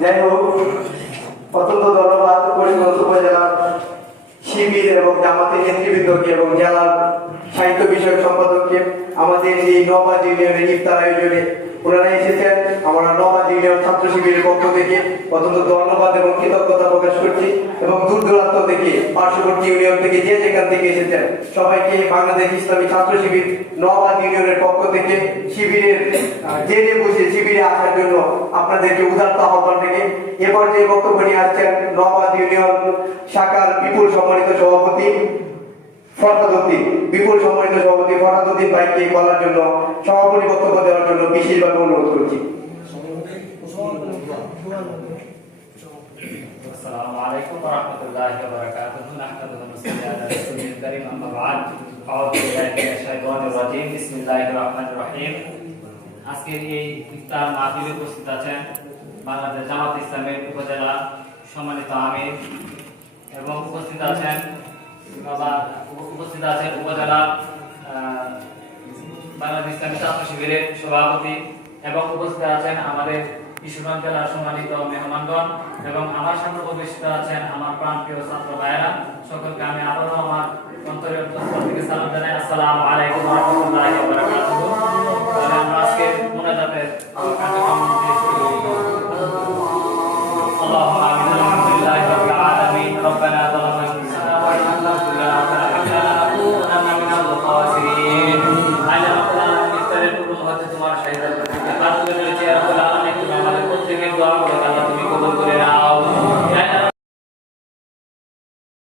যাই হোক শিবির এবং জামাতের নেতৃবৃন্দকে এবং জেলার সাহিত্য বিষয়ক সম্পাদককে। আমাদের এই নবাজ ইউনিয়নের ইফতার আয়োজনে ওনারা এসেছেন। আমরা নবাজ ইউনিয়ন ছাত্র শিবিরের পক্ষ থেকে অত্যন্ত ধন্যবাদ এবং কৃতজ্ঞতা প্রকাশ করছি এবং দূর দূরান্ত থেকে, পার্শ্ববর্তী ইউনিয়ন থেকে যে যেখান থেকে এসেছেন, সবাইকে বাংলাদেশ ইসলামী ছাত্র শিবির নবাজ ইউনিয়নের পক্ষ থেকে শিবিরের জেলে বসে শিবিরে আসার জন্য আপনাদেরকে উদারত আহ্বান থেকে এ পর্যায়ে বক্তব্য নিয়ে আসছেন নবাজ ইউনিয়ন শাখার বিপুল সম্মানিত সভাপতি বিপুল সম্মানিত সভাপতি ফরহাদুদ্দিন ভাইকে বলার জন্য সভাপতি বক্তব্য দেওয়ার জন্য বিশেষভাবে অনুরোধ করছি السلام عليكم ورحمة الله وبركاته نحمده ونصلي على رسوله الكريم أما بعد أعوذ بالله من الشيطان الرجيم بسم الله الرحمن الرحيم আজকের এই ইফতার মাহফিলে উপস্থিত আছেন বাংলাদেশ জামাত ইসলামের উপজেলা সম্মানিত আমির এবং উপস্থিত আছেন উপস্থিত আছেন উপজেলা বাংলাদেশ ইসলামী ছাত্র শিবিরের সভাপতি এবং উপস্থিত আছেন আমাদের কিশোরগঞ্জ জেলার সম্মানিত মেহমানগণ এবং আমার সামনে উপস্থিত আছেন আমার প্রাণপ্রিয় ছাত্র ভাইয়েরা। সকলকে আমি আবারও আমার অন্তরের থেকে সালাম জানাই। আসসালামু আলাইকুম রহমতুল্লাহ